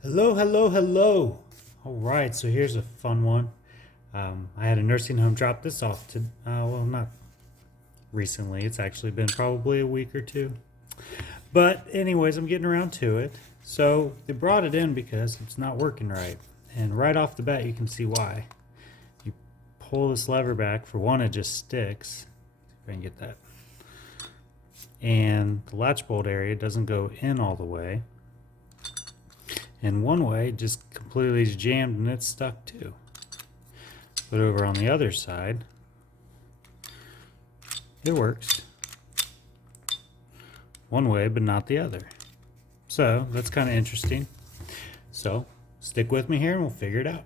Hello, hello, hello. All right, so here's a fun one. I had a nursing home drop this off to, well, not recently. It's actually been probably a week or two. But anyways, I'm getting around to it. So they brought it in because it's not working right. And right off the bat, you can see why. You pull this lever back. For one, it just sticks. If I can get that. And the latch bolt area doesn't go in all the way. And one way just completely jammed and it's stuck too. But over on the other side, it works. One way, but not the other. So that's kind of interesting. So stick with me here and we'll figure it out.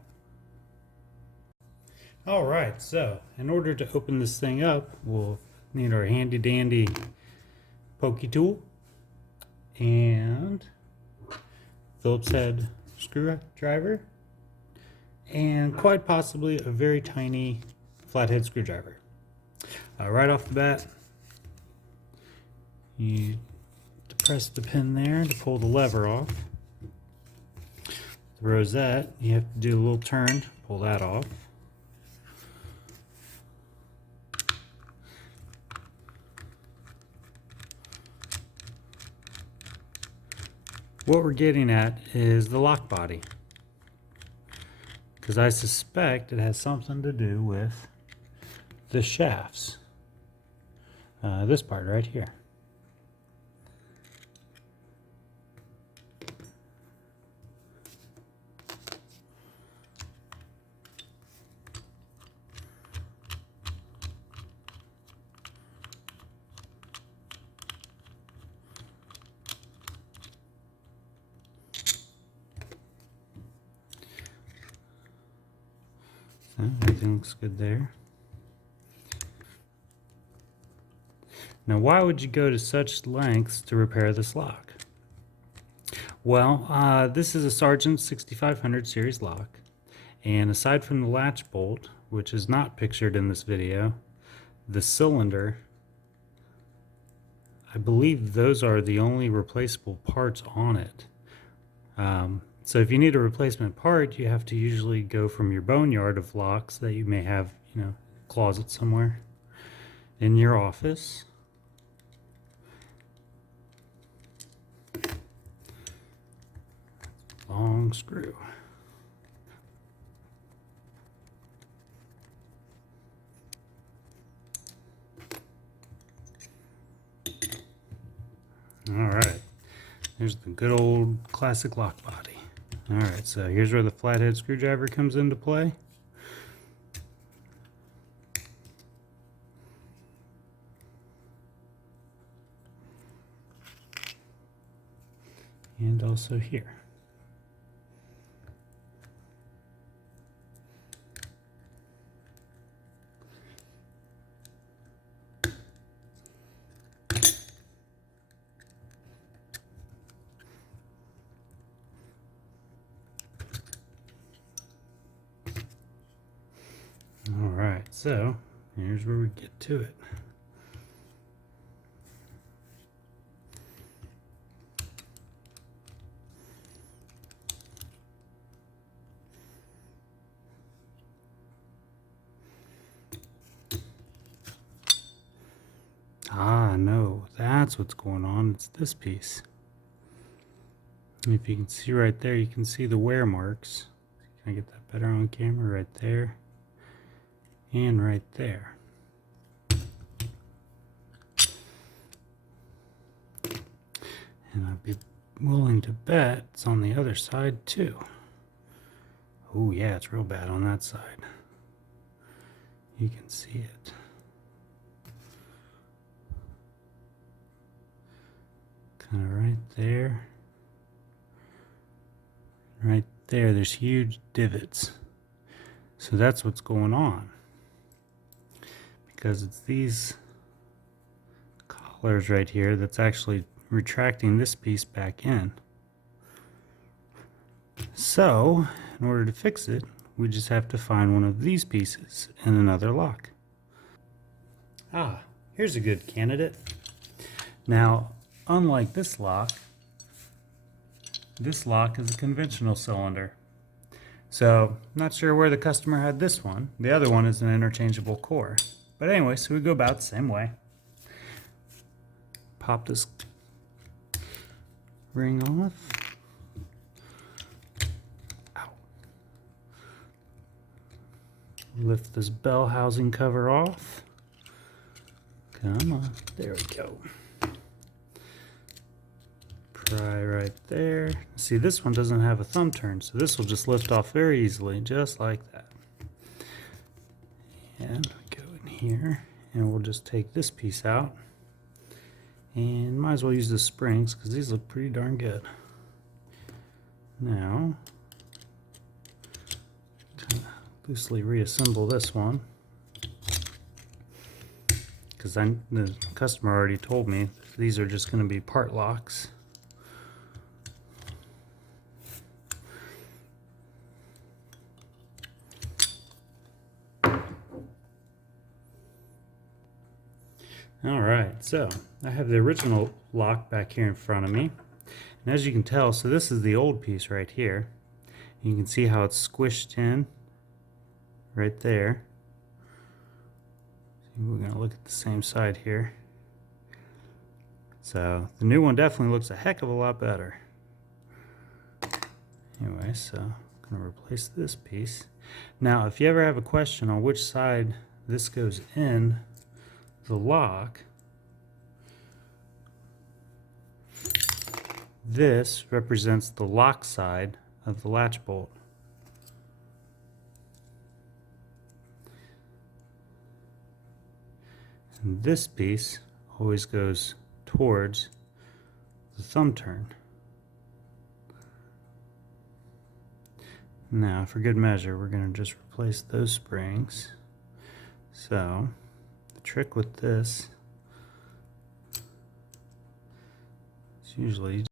All right, so in order to open this thing up, we'll need our handy dandy pokey tool and Phillips head screwdriver and quite possibly a very tiny flathead screwdriver. Right off the bat, you depress the pin there to pull the lever off. The rosette, you have to do a little turn, pull that off. What we're getting at is the lock body, because I suspect it has something to do with the shafts. This part right here. So everything looks good there. Now, why would you go to such lengths to repair this lock? Well, this is a Sargent 6500 series lock, and aside from the latch bolt, which is not pictured in this video, the cylinder, I believe those are the only replaceable parts on it. So if you need a replacement part, you have to usually go from your boneyard of locks that you may have, closet somewhere in your office. Long screw. All right, there's the good old classic lock body. All right, so here's where the flathead screwdriver comes into play. And also here. All right, so here's where we get to it. Ah, no, that's what's going on. It's this piece. And if you can see right there, you can see the wear marks. Can I get that better on camera? Right there and right there. And I'd be willing to bet it's on the other side too. Oh yeah, it's real bad on that side. You can see it. Kind of right there. Right there, there's huge divots. So that's what's going on. Because it's these collars right here that's actually retracting this piece back in. So, in order to fix it, we just have to find one of these pieces in another lock. Ah, here's a good candidate. Now, unlike this lock, this lock is a conventional cylinder. So, not sure where the customer had this one. The other one is an interchangeable core. But anyway, so we go about the same way. Pop this ring off. Ow. Lift this bell housing cover off. Come on, there we go. Pry right there. See, this one doesn't have a thumb turn, so this will just lift off very easily, just like that. And we go in here, and we'll just take this piece out. And might as well use the springs, because these look pretty darn good. Now, kind of loosely reassemble this one. Because the customer already told me these are just going to be part locks. Alright, so I have the original lock back here in front of me. And as you can tell, so this is the old piece right here. You can see how it's squished in right there. We're going to look at the same side here. So the new one definitely looks a heck of a lot better. Anyway, so I'm going to replace this piece. Now, if you ever have a question on which side this goes in the lock, this represents the lock side of the latch bolt. And this piece always goes towards the thumb turn. Now, for good measure, we're going to just replace those springs. So, the trick with this is usually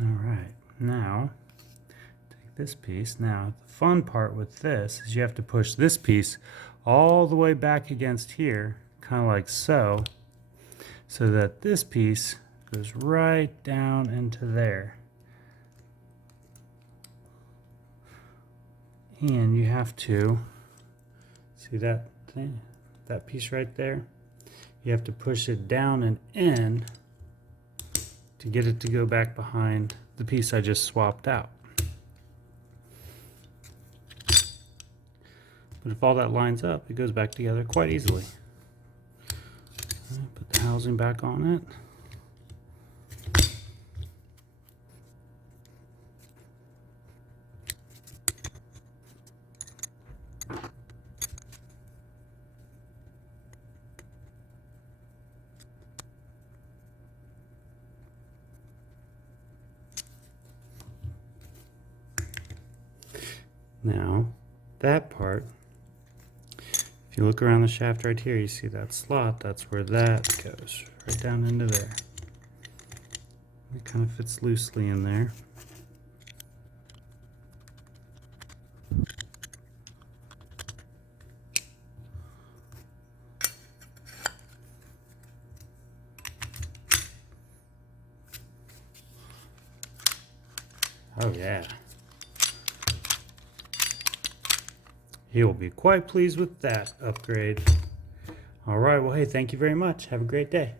alright, now take this piece. Now, the fun part with this is you have to push this piece all the way back against here, kind of like so, so that this piece goes right down into there. And you have to see that thing, that piece right there. You have to push it down and in to get it to go back behind the piece I just swapped out. But if all that lines up, it goes back together quite easily. Put the housing back on it. Now, that part, if you look around the shaft right here, you see that slot, that's where that goes, right down into there. It kind of fits loosely in there. Oh yeah. He will be quite pleased with that upgrade. All right, well, hey, thank you very much. Have a great day.